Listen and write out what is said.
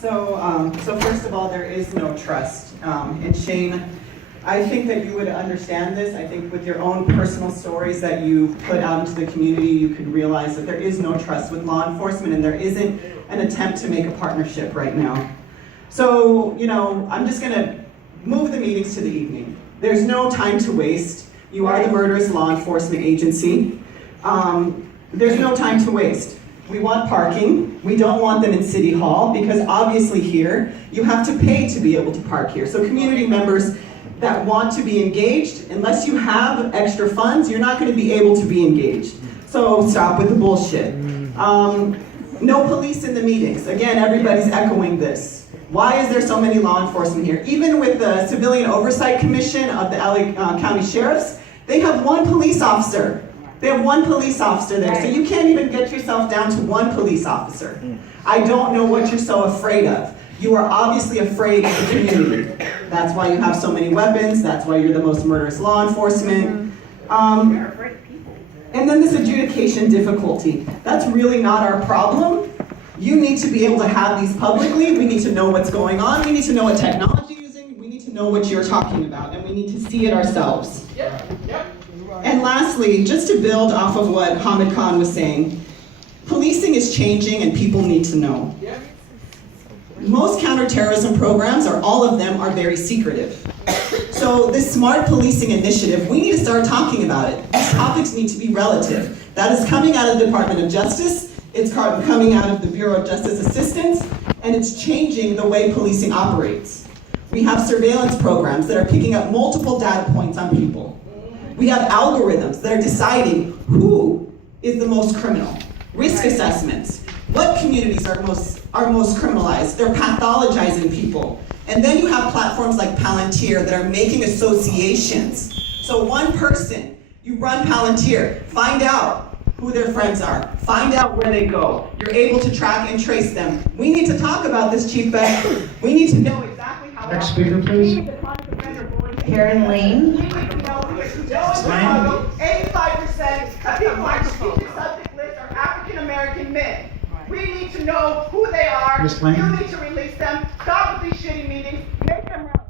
So first of all, there is no trust. And Shane, I think that you would understand this. I think with your own personal stories that you put out into the community, you could realize that there is no trust with law enforcement and there isn't an attempt to make a partnership right now. So, I'm just gonna move the meetings to the evening. There's no time to waste. You are the murderous law enforcement agency. There's no time to waste. We want parking. We don't want them in City Hall because obviously here, you have to pay to be able to park here. So community members that want to be engaged, unless you have extra funds, you're not going to be able to be engaged. So stop with the bullshit. No police in the meetings. Again, everybody's echoing this. Why is there so many law enforcement here? Even with the Civilian Oversight Commission of the LA County Sheriffs, they have one police officer. They have one police officer there, so you can't even get yourself down to one police officer. I don't know what you're so afraid of. You are obviously afraid of the community. That's why you have so many weapons. That's why you're the most murderous law enforcement. And then this adjudication difficulty. That's really not our problem. You need to be able to have these publicly. We need to know what's going on. We need to know what technology you're using. We need to know what you're talking about, and we need to see it ourselves. And lastly, just to build off of what Hamid Khan was saying, policing is changing and people need to know. Most counterterrorism programs, or all of them, are very secretive. So this smart policing initiative, we need to start talking about it. These topics need to be relative. That is coming out of the Department of Justice, it's coming out of the Bureau of Justice Assistance, and it's changing the way policing operates. We have surveillance programs that are picking up multiple data points on people. We have algorithms that are deciding who is the most criminal. Risk assessments. What communities are most criminalized? They're pathologizing people. And then you have platforms like Palantir that are making associations. So one person, you run Palantir, find out who their friends are, find out where they go. You're able to track and trace them. We need to talk about this, Chief Beck. We need to know exactly how. Next speaker, please. Karen Lane. 85% of people on the speaker subject list are African American men. We need to know who they are. You need to release them. Stop with these shitty meetings. Make them run.